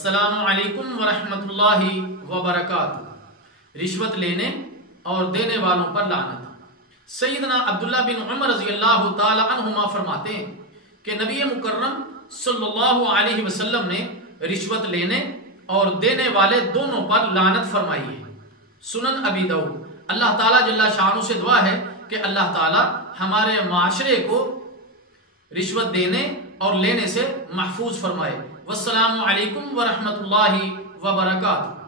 अस्सलामु अलैकुम वरहमतुल्लाहि वबरकातुहू। रिश्वत लेने और देने वालों पर लानत। सैयदना अब्दुल्लाह बिन उमर रज़ी अल्लाह ताला अन्हुमा फरमाते हैं कि नबी मुकर्रम सल्लल्लाहु अलैहि वसल्लम ने रिश्वत लेने और देने वाले दोनों पर लानत फरमाई है। सुनन अबी दाऊद। अल्लाह ताला जल्ला शानु से दुआ है कि अल्लाह ताला हमारे माशरे को रिश्वत देने और लेने से महफूज फरमाए। वस्सलामु अलैकुम वरहमतुल्लाहि वबरकातुहू।